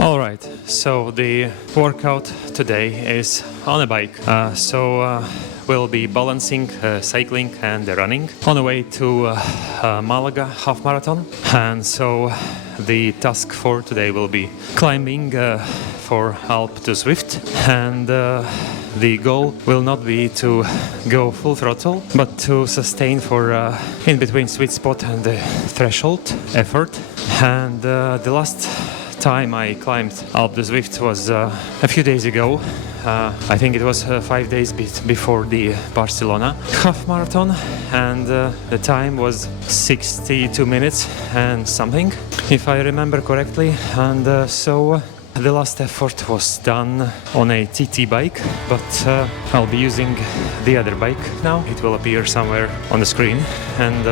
Alright, so the workout today is on a bike. We'll be balancing, cycling and running on the way to Malaga half marathon. And so the task for today will be climbing for Alpe du Zwift. And the goal will not be to go full throttle, but to sustain for in between sweet spot and the threshold effort. And the last time I climbed Alpe du Zwift was a few days ago. I think it was 5 days before the Barcelona half marathon, and the time was 62 minutes and something, if I remember correctly. And so the last effort was done on a TT bike, but I'll be using the other bike now. It will appear somewhere on the screen. And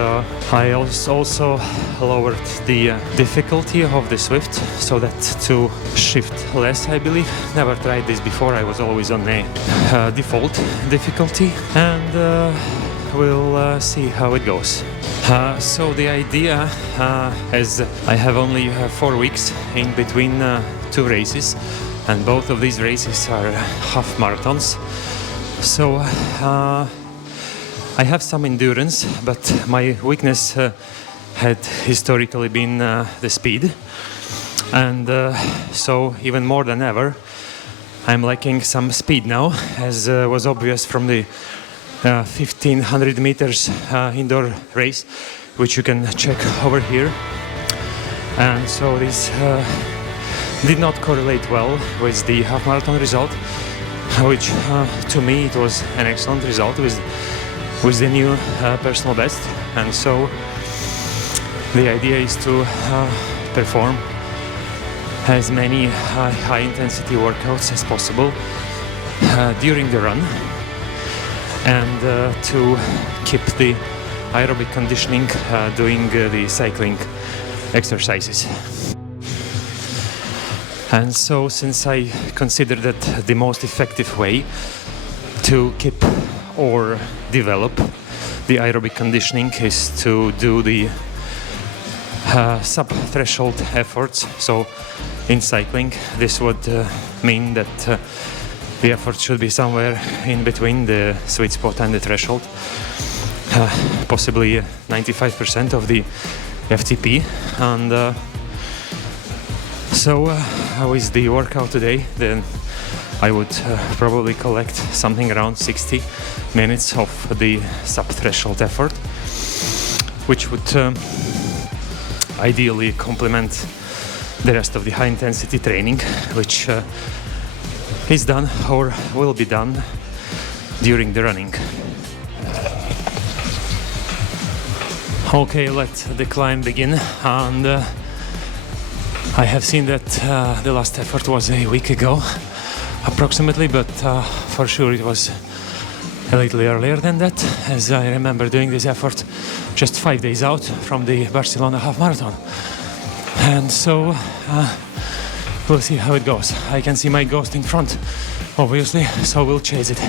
I also lowered the difficulty of the Zwift so that to shift less, I believe. Never tried this before. I was always on a default difficulty, and we'll see how it goes. So the idea is I have only 4 weeks in between two races, and both of these races are half marathons. So I have some endurance, but my weakness had historically been the speed, and so even more than ever I'm lacking some speed now, as was obvious from the 1500 meters indoor race, which you can check over here. And so this did not correlate well with the half marathon result, which to me it was an excellent result with the new personal best. And so the idea is to perform as many high intensity workouts as possible during the run, and to keep the aerobic conditioning doing the cycling exercises. And so, since I consider that the most effective way to keep or develop the aerobic conditioning is to do the sub-threshold efforts, so in cycling this would mean that the effort should be somewhere in between the sweet spot and the threshold, possibly 95% of the FTP. And so with the workout today, then I would probably collect something around 60 minutes of the sub-threshold effort, which would ideally complement the rest of the high-intensity training, which is done or will be done during the running. Okay, let the climb begin. And I have seen that the last effort was a week ago approximately, but for sure it was a little earlier than that, as I remember doing this effort just 5 days out from the Barcelona half marathon. And so we'll see how it goes. I can see my ghost in front, obviously, so we'll chase it.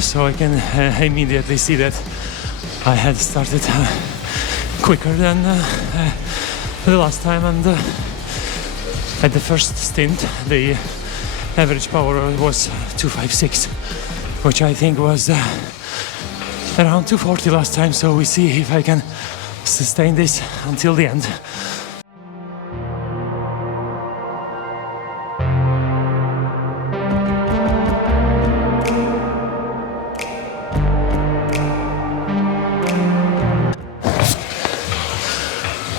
So I can immediately see that I had started quicker than the last time, and at the first stint the average power was 256, which I think was around 240 last time. So we see if I can sustain this until the end.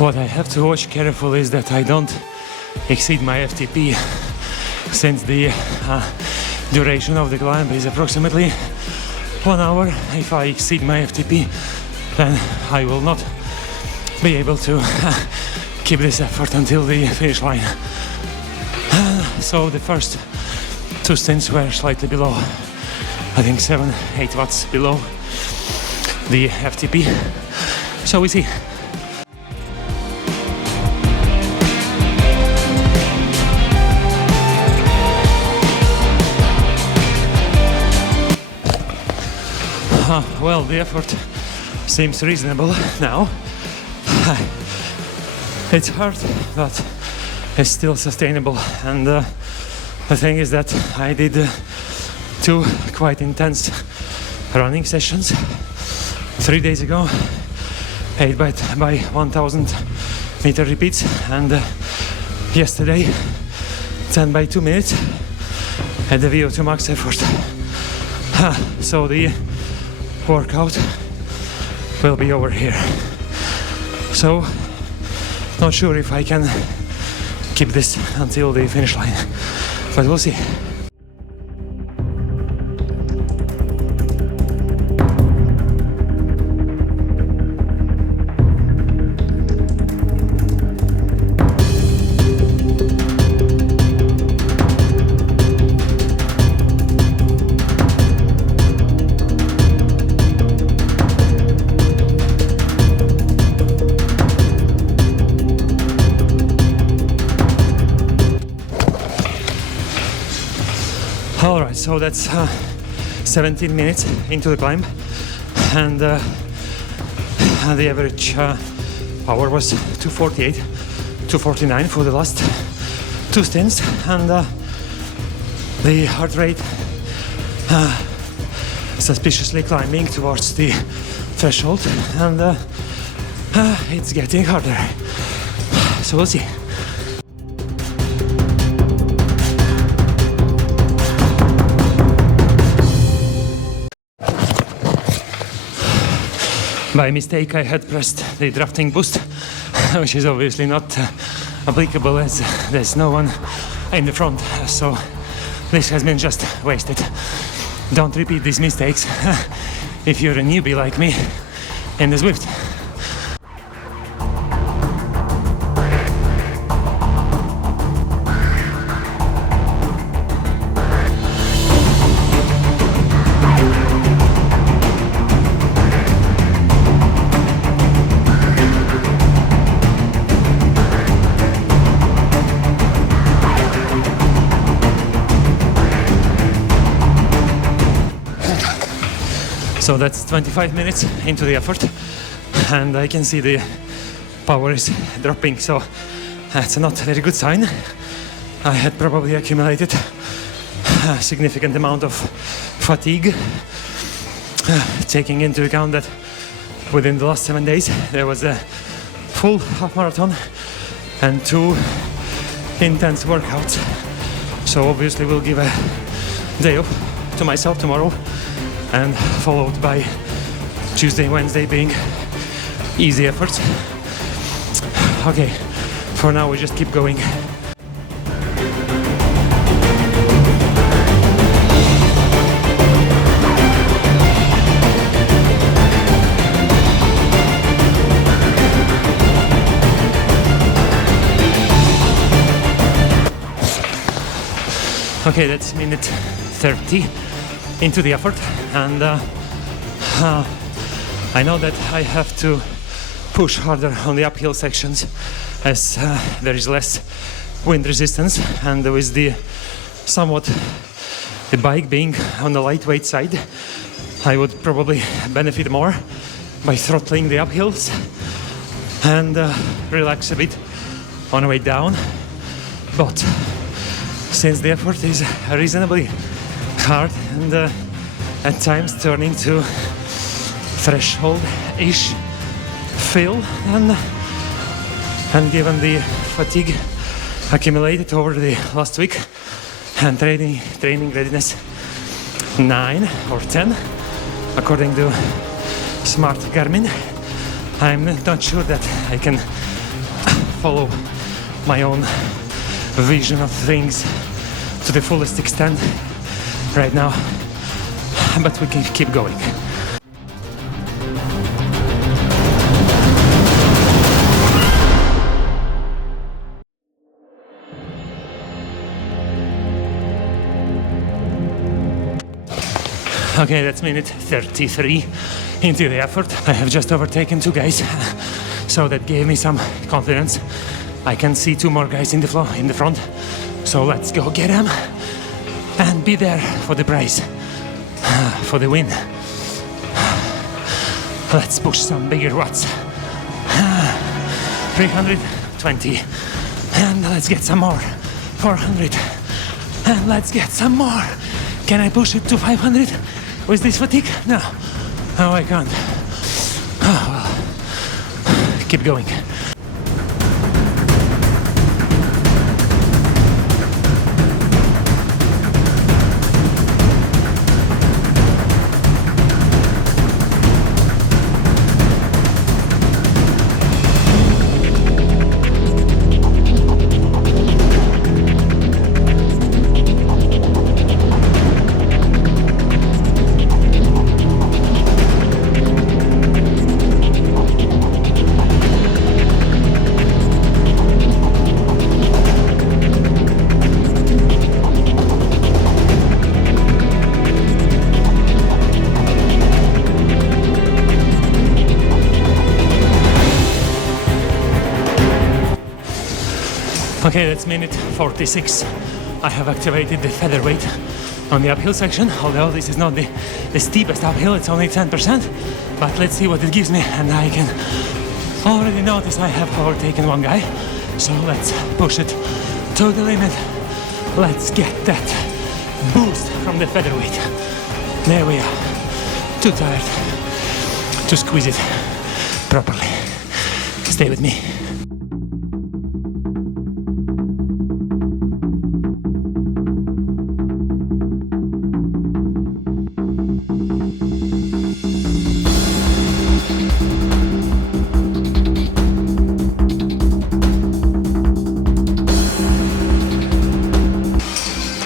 What I have to watch carefully is that I don't exceed my FTP, since the duration of the climb is approximately 1 hour. If I exceed my FTP, then I will not be able to keep this effort until the finish line. So the first two stints were slightly below, I think 7-8 watts below the FTP. So we see. Well, the effort seems reasonable now. It's hard, but it's still sustainable. And the thing is that I did 2 quite intense running sessions 3 days ago, 8 by 1000 meter repeats, and yesterday 10 by 2 minutes at the VO2 max effort. So the workout will be over here. So not sure if I can keep this until the finish line, but we'll see. Alright, so that's 17 minutes into the climb, and the average power was 248, 249 for the last 2 stints, and the heart rate suspiciously climbing towards the threshold, and it's getting harder. So we'll see. By mistake, I had pressed the drafting boost, which is obviously not applicable as there's no one in the front, so this has been just wasted. Don't repeat these mistakes if you're a newbie like me in the Zwift. So that's 25 minutes into the effort, and I can see the power is dropping, so that's not a very good sign. I had probably accumulated a significant amount of fatigue, taking into account that within the last 7 days there was a full half marathon and 2 intense workouts. So obviously we'll give a day off to myself tomorrow, and followed by Tuesday, Wednesday being easy efforts. Okay, for now we just keep going. Okay, that's minute 30 into the effort, and I know that I have to push harder on the uphill sections as there is less wind resistance, and with the bike being on the lightweight side, I would probably benefit more by throttling the uphills and relax a bit on the way down. But since the effort is reasonably hard and at times turning to threshold-ish feel, and given the fatigue accumulated over the last week and training readiness 9 or 10 according to Smart Garmin, I'm not sure that I can follow my own vision of things to the fullest extent right now, but we can keep going. Okay, that's minute 33 into the effort. I have just overtaken 2 guys, so that gave me some confidence. I can see 2 more guys in the front, so let's go get them and be there for the prize, for the win. Let's push some bigger watts. 320, and let's get some more. 400, and let's get some more. Can I push it to 500 with this fatigue? No, I can't. Oh, well. Keep going. Okay, that's minute 46. I have activated the featherweight on the uphill section, although this is not the steepest uphill, it's only 10%, but let's see what it gives me. And I can already notice I have overtaken 1 guy, so let's push it to the limit. Let's get that boost from the featherweight. There we are. Too tired to squeeze it properly. Stay with me.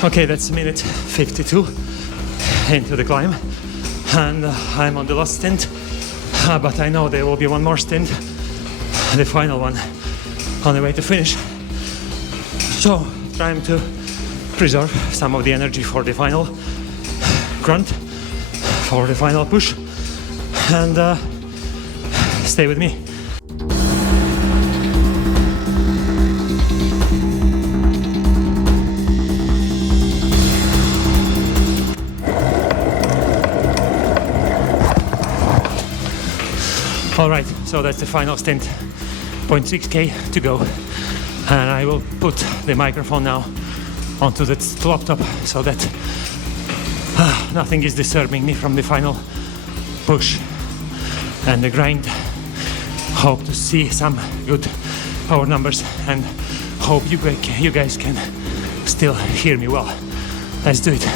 Okay, that's minute 52 into the climb, and I'm on the last stint, but I know there will be 1 more stint, the final one, on the way to finish. So, trying to preserve some of the energy for the final grunt, for the final push, and stay with me. Alright, so that's the final stint, 0.6k to go, and I will put the microphone now onto the laptop so that nothing is disturbing me from the final push and the grind. Hope to see some good power numbers and hope you guys can still hear me well. Let's do it.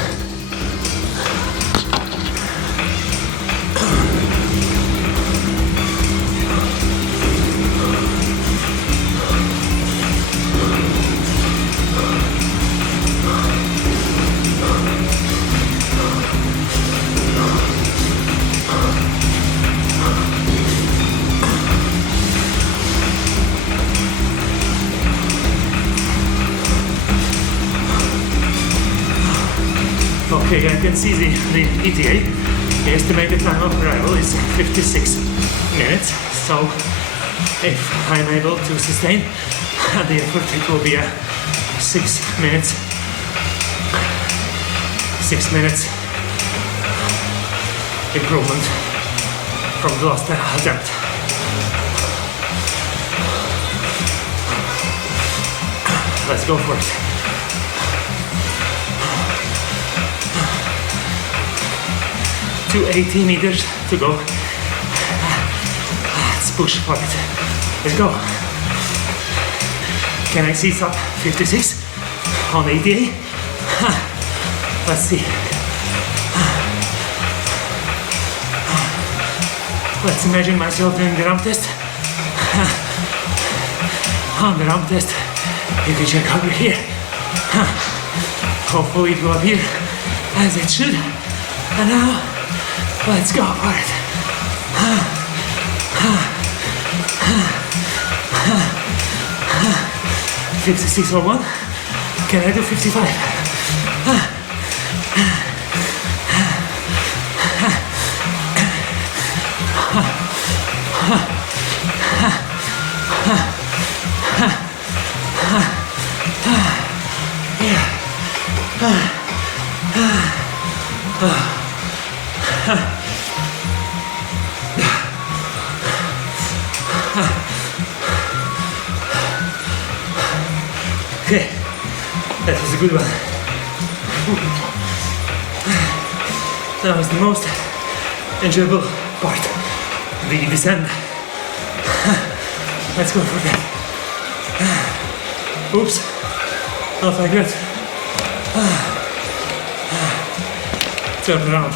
Okay, I can see the ETA. The estimated time of arrival is 56 minutes, so if I'm able to sustain the effort, it will be a 6 minutes improvement from the last attempt. Let's go for it. 280 meters to go. Let's push for it. Let's go. Can I see sub 56 on the ETA? Let's see. Let's imagine myself doing the ramp test. On the ramp test, you can check over here. Hopefully it will appear as it should. And now, let's go for it. 56.01. Can I do 55? Okay, that was a good one. That was the most enjoyable part, the descent. Let's go for that. Oops, not like that. Turn around.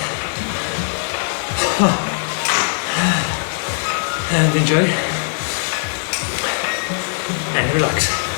And enjoy. And relax.